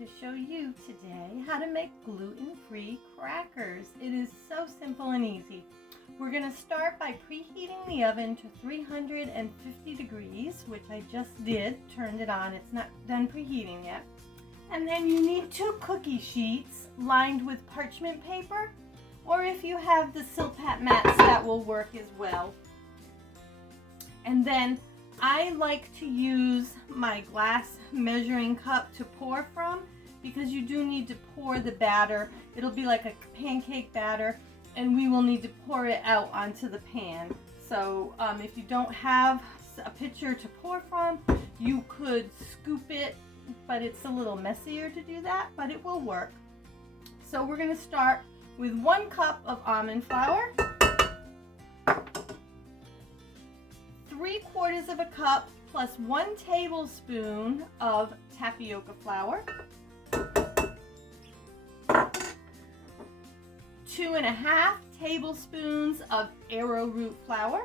to show you today how to make gluten-free crackers. It is so simple and easy. We're going to start by preheating the oven to 350 degrees, which I just did, turned it on. It's not done preheating yet. And then you need 2 cookie sheets lined with parchment paper, or if you have the silpat mats, that will work as well. And then I like to use my glass measuring cup to pour from, because you do need to pour the batter. It'll be like a pancake batter, and we will need to pour it out onto the pan. So if you don't have a pitcher to pour from, you could scoop it, but it's a little messier to do that, but it will work. So we're going to start with 1 cup of almond flour, 3/4 of a cup plus 1 tablespoon of tapioca flour, 2.5 tablespoons of arrowroot flour,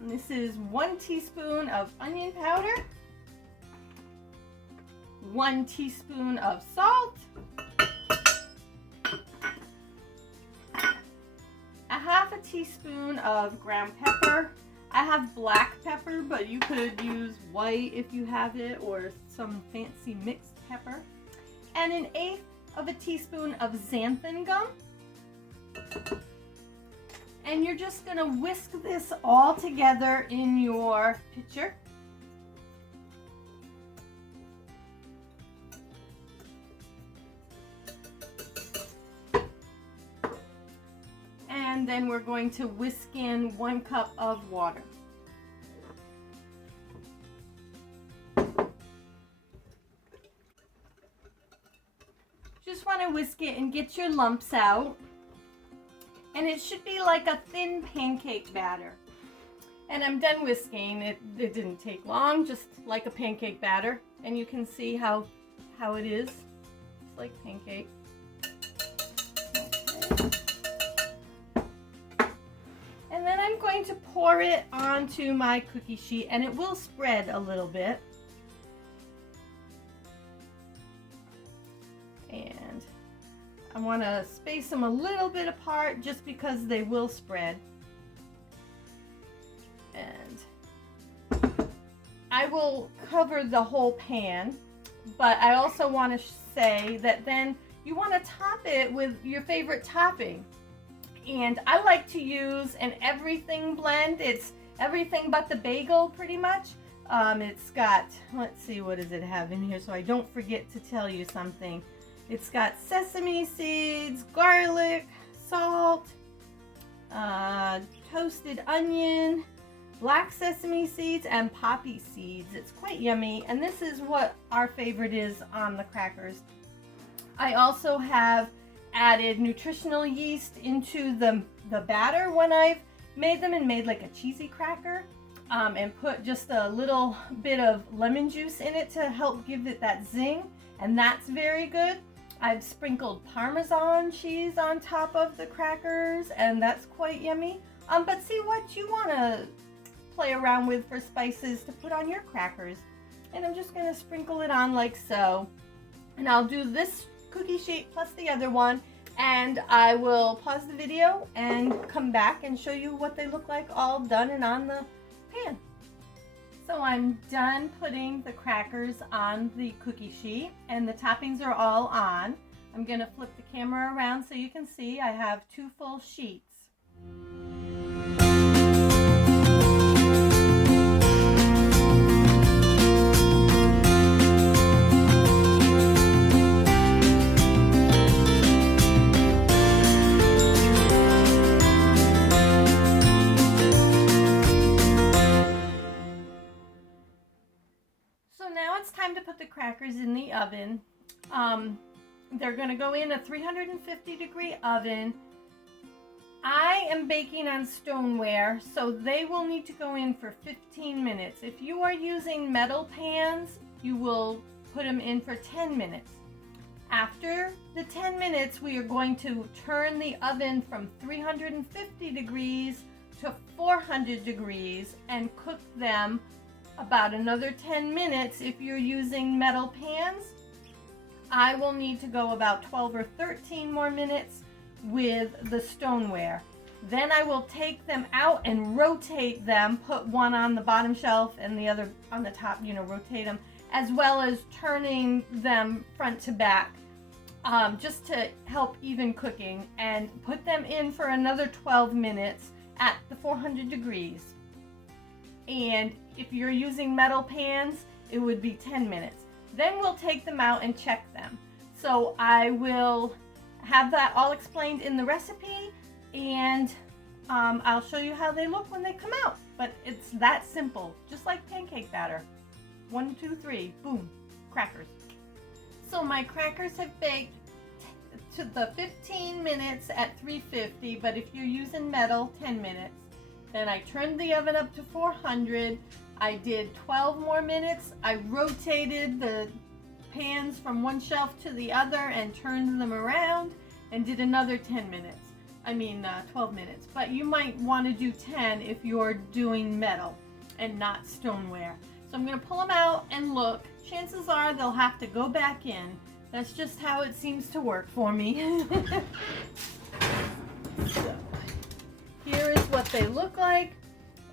this is 1 teaspoon of onion powder, 1 teaspoon of salt, 1/2 teaspoon of ground pepper. I have black pepper, but you could use white if you have it, or some fancy mixed pepper. And 1/8 teaspoon of xanthan gum. And you're just going to whisk this all together in your pitcher. And then we're going to whisk in 1 cup of water. Just want to whisk it and get your lumps out. And it should be like a thin pancake batter. And I'm done whisking. It didn't take long, just like a pancake batter. And you can see how it is. It's like pancake. And then I'm going to pour it onto my cookie sheet, and it will spread a little bit. And I want to space them a little bit apart just because they will spread. And I will cover the whole pan, but I also want to say that then you want to top it with your favorite topping. And I like to use an everything blend. It's everything but the bagel, pretty much. It's got, let's see, what does it have in here so I don't forget to tell you something. It's got sesame seeds, garlic, salt, toasted onion, black sesame seeds, and poppy seeds. It's quite yummy, and this is what our favorite is on the crackers. I also have added nutritional yeast into the batter when I've made them, and made like a cheesy cracker, and put just a little bit of lemon juice in it to help give it that zing, and that's very good. I've sprinkled Parmesan cheese on top of the crackers, and that's quite yummy. But see what you want to play around with for spices to put on your crackers. And I'm just going to sprinkle it on like so. And I'll do this cookie sheet plus the other one, and I will pause the video and come back and show you what they look like all done and on the pan. So I'm done putting the crackers on the cookie sheet, and the toppings are all on. I'm going to flip the camera around so you can see I have 2 full sheets. Time to put the crackers in the oven. They're going to go in a 350 degree oven. I am baking on stoneware, so they will need to go in for 15 minutes. If you are using metal pans, you will put them in for 10 minutes. After the 10 minutes, we are going to turn the oven from 350 degrees to 400 degrees and cook them about another 10 minutes. If you're using metal pans, I will need to go about 12 or 13 more minutes with the stoneware. Then I will take them out and rotate them, put one on the bottom shelf and the other on the top, rotate them, as well as turning them front to back, just to help even cooking, and put them in for another 12 minutes at the 400 degrees. And if you're using metal pans, it would be 10 minutes. Then we'll take them out and check them. So I will have that all explained in the recipe, and I'll show you how they look when they come out. But it's that simple, just like pancake batter. 1, 2, 3, boom, crackers. So my crackers have baked to the 15 minutes at 350, but if you're using metal, 10 minutes. Then I turned the oven up to 400. I did 12 more minutes. I rotated the pans from one shelf to the other and turned them around and did another 12 minutes. But you might want to do 10 if you're doing metal and not stoneware. So I'm going to pull them out and look. Chances are they'll have to go back in. That's just how it seems to work for me. So, here is what they look like.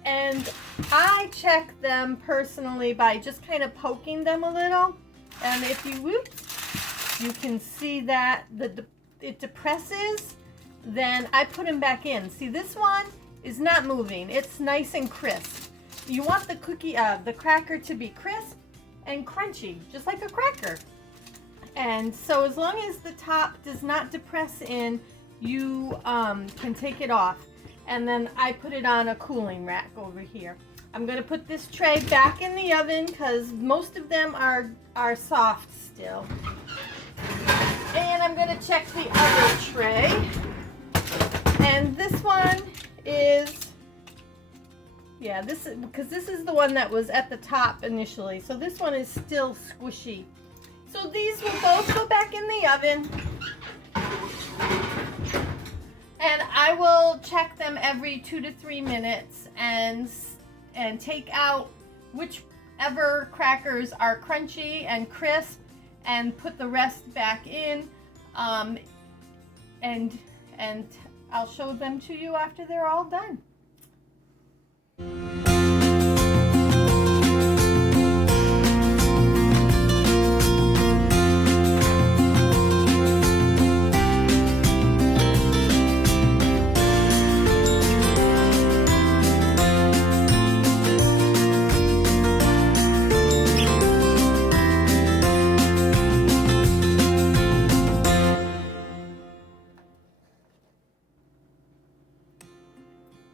And I check them personally by just kind of poking them a little. And if you can see that it depresses, then I put them back in. See, this one is not moving. It's nice and crisp. You want the cracker to be crisp and crunchy, just like a cracker. And so as long as the top does not depress in, you can take it off. And then I put it on a cooling rack over here. I'm going to put this tray back in the oven because most of them are soft still. And I'm going to check the other tray. And this one is, because this is the one that was at the top initially. So this one is still squishy. So these will both go back in the oven. And I will check them every 2 to 3 minutes and take out whichever crackers are crunchy and crisp and put the rest back in. And I'll show them to you after they're all done.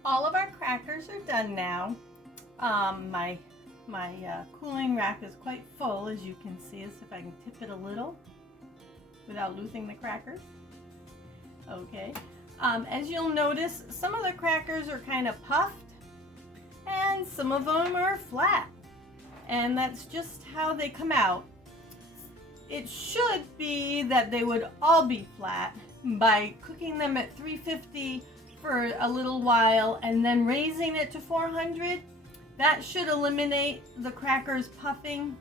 All of our crackers are done now. My cooling rack is quite full, as you can see. As if I can tip it a little without losing the crackers. Okay. As you'll notice, some of the crackers are kind of puffed and some of them are flat. And that's just how they come out. It should be that they would all be flat by cooking them at 350 for a little while and then raising it to 400. That should eliminate the crackers puffing.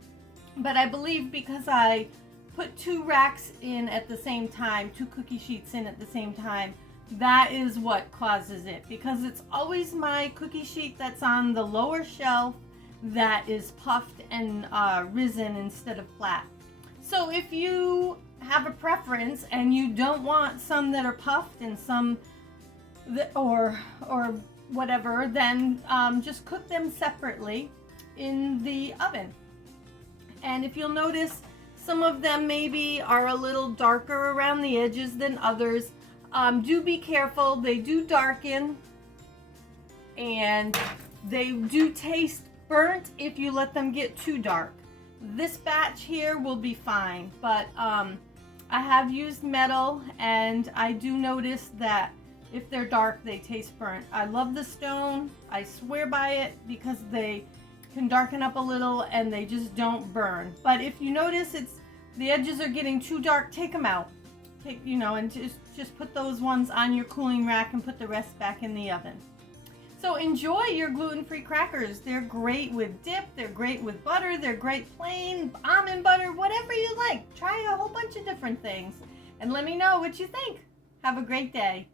But I believe because I put 2 racks in at the same time, 2 cookie sheets in at the same time, that is what causes it. Because it's always my cookie sheet that's on the lower shelf that is puffed and risen instead of flat. So if you have a preference and you don't want some that are puffed and some or whatever, then just cook them separately in the oven. And if you'll notice, some of them maybe are a little darker around the edges than others. Do be careful, they do darken and they do taste burnt if you let them get too dark. This batch here will be fine, but I have used metal and I do notice that if they're dark, they taste burnt. I love the stone. I swear by it because they can darken up a little and they just don't burn. But if you notice the edges are getting too dark, take them out. And just put those ones on your cooling rack and put the rest back in the oven. So enjoy your gluten-free crackers. They're great with dip, they're great with butter, they're great plain, almond butter, whatever you like. Try a whole bunch of different things and let me know what you think. Have a great day.